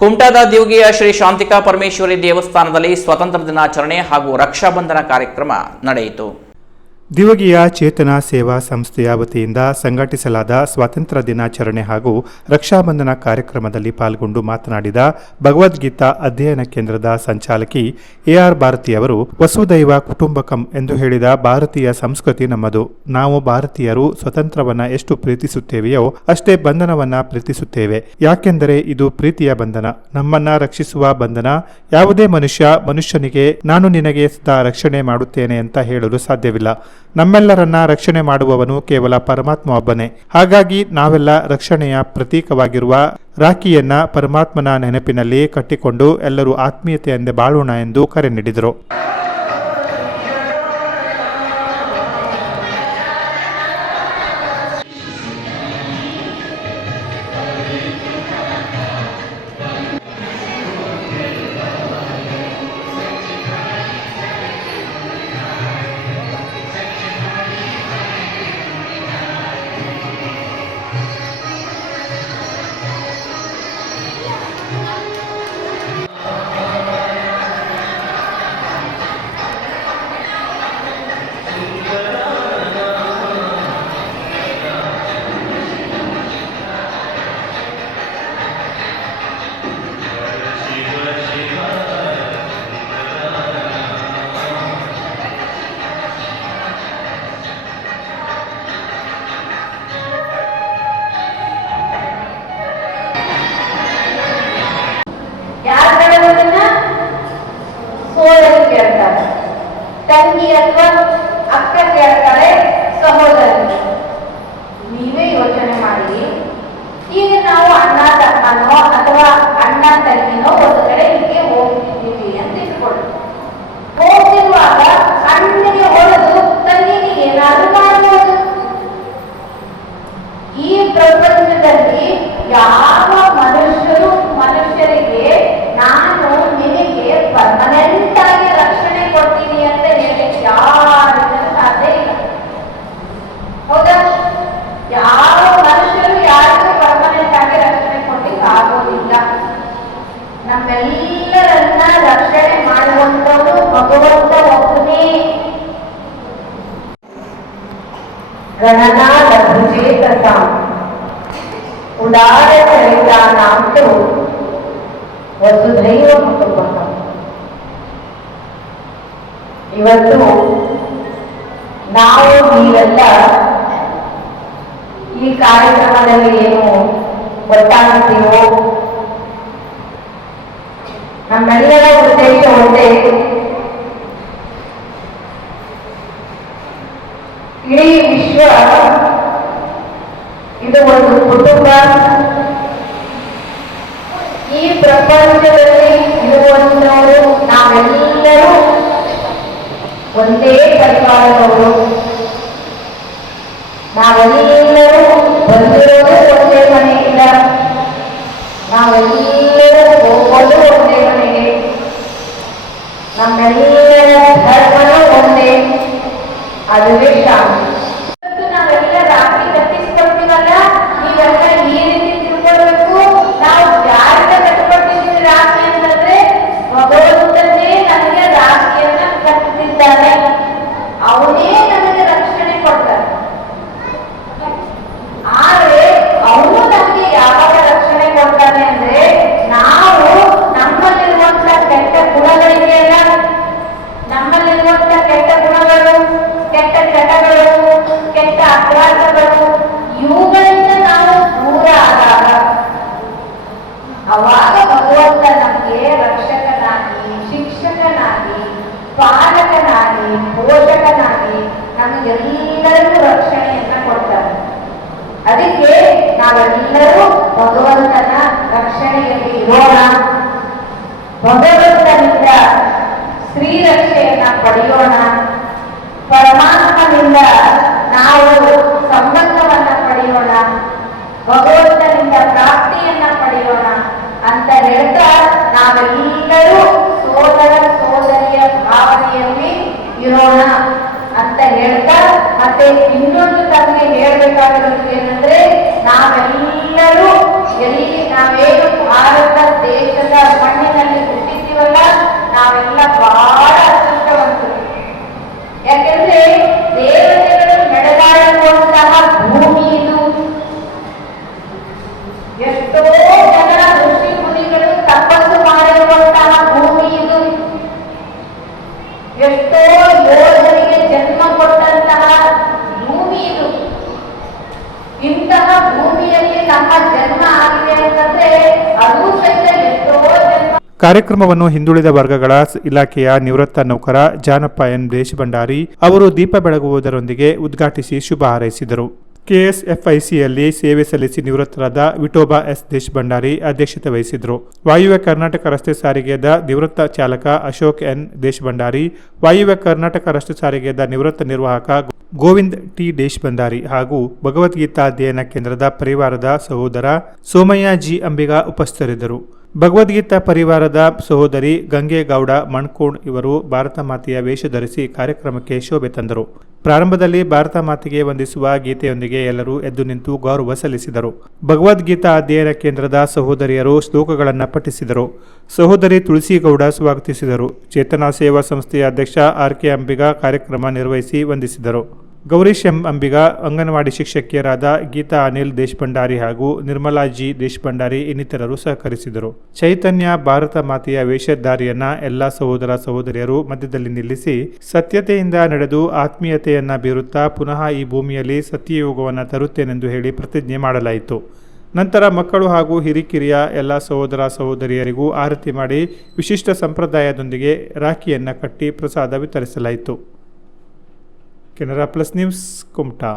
ಕುಮಟಾದ ದಿವಗಿಯ ಶ್ರೀ ಶಾಂತಿಕಾ ಪರಮೇಶ್ವರಿ ದೇವಸ್ಥಾನದಲ್ಲಿ ಸ್ವತಂತ್ರ ದಿನಾಚರಣೆ ಹಾಗೂ ರಕ್ಷಾಬಂಧನ ಕಾರ್ಯಕ್ರಮ ನಡೆಯಿತು. ದಿವಗಿಯ ಚೇತನ ಸೇವಾ ಸಂಸ್ಥೆಯ ವತಿಯಿಂದ ಸಂಘಟಿಸಲಾದ ಸ್ವಾತಂತ್ರ್ಯ ದಿನಾಚರಣೆ ಹಾಗೂ ರಕ್ಷಾಬಂಧನ ಕಾರ್ಯಕ್ರಮದಲ್ಲಿ ಪಾಲ್ಗೊಂಡು ಮಾತನಾಡಿದ ಭಗವದ್ಗೀತಾ ಅಧ್ಯಯನ ಕೇಂದ್ರದ ಸಂಚಾಲಕಿ ಎಆರ್ ಭಾರತಿ ಅವರು, ವಸುದೈವ ಕುಟುಂಬಕಂ ಎಂದು ಹೇಳಿದ ಭಾರತೀಯ ಸಂಸ್ಕೃತಿ ನಮ್ಮದು. ನಾವು ಭಾರತೀಯರು ಸ್ವತಂತ್ರವನ್ನ ಎಷ್ಟು ಪ್ರೀತಿಸುತ್ತೇವೆಯೋ ಅಷ್ಟೇ ಬಂಧನವನ್ನ ಪ್ರೀತಿಸುತ್ತೇವೆ. ಯಾಕೆಂದರೆ ಇದು ಪ್ರೀತಿಯ ಬಂಧನ. ನಮ್ಮನ್ನ ರಕ್ಷಿಸುವ ಬಂಧನ. ಯಾವುದೇ ಮನುಷ್ಯ ಮನುಷ್ಯನಿಗೆ, ನಾನು ನಿನಗೆ ಸದಾ ರಕ್ಷಣೆ ಮಾಡುತ್ತೇನೆ ಅಂತ ಹೇಳಲು ಸಾಧ್ಯವಿಲ್ಲ. ನಮ್ಮೆಲ್ಲರನ್ನ ರಕ್ಷಣೆ ಮಾಡುವವನು ಕೇವಲ ಪರಮಾತ್ಮ ಒಬ್ಬನೇ. ಹಾಗಾಗಿ ನಾವೆಲ್ಲ ರಕ್ಷಣೆಯ ಪ್ರತೀಕವಾಗಿರುವ ರಾಖಿಯನ್ನ ಪರಮಾತ್ಮನ ನೆನಪಿನಲ್ಲಿ ಕಟ್ಟಿಕೊಂಡು ಎಲ್ಲರೂ ಆತ್ಮೀಯತೆಯಂದೆ ಬಾಳೋಣ ಎಂದು ಕರೆ ನೀಡಿದರು. ಅಥವಾ ಅಕ್ಕ ಕೇಳ್ತಾಳೆ ಸಹೋದರಿ ನೀವೇ ಯೋಚನೆ ಮಾಡಿ ಈಗ ನಾವು ಅಣ್ಣ ತಮ್ಮನೋ ಅಥವಾ ಅಣ್ಣ ತಂಗಿನೋ ಒಂದು ಕಡೆ ಹೀಗೆ ಹೋಗ್ತಿದ್ದೀವಿ ಅಂತ ಇಟ್ಕೊಳ್ಳಿ. ಹೋಗ್ತಿರುವಾಗ ಅಣ್ಣನಿಗೆ ಹೊಡೆದು ತಂಗಿಗೆ ಏನಾದ್ರೂ ಮಾಡ್ಬೋದು. ಈ ಪ್ರಪಂಚದಲ್ಲಿ ಯಾವ ಗಣನಾ ಲಘುಚೇತಸಾಂ ಉದಾರ ಚರಿತಾನಾಂ ತು ವಸುಧೈವ ಕುಟುಂಬಕಂ ಇವತ್ತು ನಾವು ನೀವೆಲ್ಲ ಈ ಕಾರ್ಯಕ್ರಮದಲ್ಲಿ ಏನು ಒಟ್ಟಾಗ್ತೀವೋ ನಮ್ಮೆಲ್ಲರ ಉದ್ದೇಶ ಒಂದೇ ಇಡೀ ವಿಶ್ವ ಇದು ಒಂದು ಕುಟುಂಬ. ಈ ಪ್ರಪಂಚದಲ್ಲಿ ಇರುವಂತವರು ನಾವೆಲ್ಲರೂ ಒಂದೇ ಪರಿವಾರದವರು ನಾವೆಲ್ಲರೂ ಪಾಲಕನಾಗಿ ಪೋಷಕನಾಗಿ ನಮಗೆಲ್ಲರಿಗೂ ರಕ್ಷಣೆಯನ್ನ ಕೊಡ್ತಾನೆ. ಅದಕ್ಕೆ ನಾವೆಲ್ಲರೂ ಭಗವಂತನ ರಕ್ಷಣೆಯಲ್ಲಿ ಇರೋಣ. ಭಗವಂತನಿಂದ ಶ್ರೀರಕ್ಷೆಯನ್ನ ಪಡೆಯೋಣ. ಪರಮಾತ್ಮನಿಂದ ನಾವು ಸಂಬಂಧವನ್ನ ಪಡೆಯೋಣ. ಭಗವಂತನಿಂದ ಪ್ರಾಪ್ತಿಯನ್ನ ಪಡೆಯೋಣ ಅಂತ ಹೇಳ್ತಾ ನಾವೆಲ್ಲರೂ ಸೋದರ ಭಾವನೆಯಲ್ಲಿ ಇರೋಣ ಅಂತ ಹೇಳ್ತಾ ಮತ್ತೆ ಇನ್ನೊಂದು ತಮಗೆ ಹೇಳ್ಬೇಕಾಗಿರೋದು ಏನಂದ್ರೆ ನಾವೆಲ್ಲರೂ ಎಲ್ಲಿ ನಾವೇನು ಭೂಮಿಯಲ್ಲಿ ನಮ್ಮ ಜನ್ಮ ಆಗಿದೆ ಅಂತಂದ್ರೆ ಅದು ಕಾರ್ಯಕ್ರಮವನ್ನು ಹಿಂದುಳಿದ ವರ್ಗಗಳ ಇಲಾಖೆಯ ನಿವೃತ್ತ ನೌಕರ ಜಾನಪ್ಪ ಎನ್ ದೇಶಭಂಡಾರಿ ಅವರು ದೀಪ ಬೆಳಗುವುದರೊಂದಿಗೆ ಉದ್ಘಾಟಿಸಿ ಶುಭ ಹಾರೈಸಿದರು. ಕೆಎಸ್ಎಫ್ಐಸಿಯಲ್ಲಿ ಸೇವೆ ಸಲ್ಲಿಸಿ ನಿವೃತ್ತರಾದ ವಿಠೋಬಾ ಎಸ್. ದೇಶಭಂಡಾರಿ ಅಧ್ಯಕ್ಷತೆ ವಹಿಸಿದರು. ವಾಯುವ್ಯ ಕರ್ನಾಟಕ ರಸ್ತೆ ಸಾರಿಗೆದ ನಿವೃತ್ತ ಚಾಲಕ ಅಶೋಕ್ ಎನ್. ದೇಶಭಂಡಾರಿ, ವಾಯುವ್ಯ ಕರ್ನಾಟಕ ರಸ್ತೆ ಸಾರಿಗೆದ ನಿವೃತ್ತ ನಿರ್ವಾಹಕ ಗೋವಿಂದ್ ಟಿ. ದೇಶಭಂಡಾರಿ ಹಾಗೂ ಭಗವದ್ಗೀತಾ ಅಧ್ಯಯನ ಕೇಂದ್ರದ ಪರಿವಾರದ ಸಹೋದರ ಸೋಮಯ್ಯ ಜಿ. ಅಂಬಿಗ ಉಪಸ್ಥಿತರಿದ್ದರು. ಭಗವದ್ಗೀತಾ ಪರಿವಾರದ ಸಹೋದರಿ ಗಂಗೆಗೌಡ ಮಣ್ಕೋಣ್ ಇವರು ಭಾರತ ಮಾತೆಯ ವೇಷ ಧರಿಸಿ ಕಾರ್ಯಕ್ರಮಕ್ಕೆ ಶೋಭೆ ತಂದರು. ಪ್ರಾರಂಭದಲ್ಲಿ ಭಾರತ ಮಾತೆಗೆ ವಂದಿಸುವ ಗೀತೆಯೊಂದಿಗೆ ಎಲ್ಲರೂ ಎದ್ದು ನಿಂತು ಗೌರವ ಸಲ್ಲಿಸಿದರು. ಭಗವದ್ಗೀತಾ ಅಧ್ಯಯನ ಕೇಂದ್ರದ ಸಹೋದರಿಯರು ಶ್ಲೋಕಗಳನ್ನು ಪಠಿಸಿದರು. ಸಹೋದರಿ ತುಳಸಿಗೌಡ ಸ್ವಾಗತಿಸಿದರು. ಚೇತನಾ ಸೇವಾ ಸಂಸ್ಥೆಯ ಅಧ್ಯಕ್ಷ ಆರ್ ಕೆ ಅಂಬಿಗ ಕಾರ್ಯಕ್ರಮ ನಿರ್ವಹಿಸಿ ವಂದಿಸಿದರು. ಗೌರೀಶ್ ಎಂ ಅಂಬಿಗ, ಅಂಗನವಾಡಿ ಶಿಕ್ಷಕಿಯರಾದ ಗೀತಾ ಅನಿಲ್ ದೇಶಭಂಡಾರಿ ಹಾಗೂ ನಿರ್ಮಲಾ ಜಿ ದೇಶಭಂಡಾರಿ ಇನ್ನಿತರರು ಸಹಕರಿಸಿದರು. ಚೈತನ್ಯ ಭಾರತ ಮಾತೆಯ ವೇಷಧಾರಿಯನ್ನ ಎಲ್ಲ ಸಹೋದರ ಸಹೋದರಿಯರು ಮಧ್ಯದಲ್ಲಿ ನಿಲ್ಲಿಸಿ ಸತ್ಯತೆಯಿಂದ ನಡೆದು ಆತ್ಮೀಯತೆಯನ್ನ ಬೀರುತ್ತಾ ಪುನಃ ಈ ಭೂಮಿಯಲ್ಲಿ ಸತ್ಯಯೋಗವನ್ನು ತರುತ್ತೇನೆಂದು ಹೇಳಿ ಪ್ರತಿಜ್ಞೆ ಮಾಡಲಾಯಿತು. ನಂತರ ಮಕ್ಕಳು ಹಾಗೂ ಹಿರಿಕಿರಿಯ ಎಲ್ಲ ಸಹೋದರ ಸಹೋದರಿಯರಿಗೂ ಆರತಿ ಮಾಡಿ ವಿಶಿಷ್ಟ ಸಂಪ್ರದಾಯದೊಂದಿಗೆ ರಾಖಿಯನ್ನು ಕಟ್ಟಿ ಪ್ರಸಾದ ವಿತರಿಸಲಾಯಿತು. Canara plus news Kumta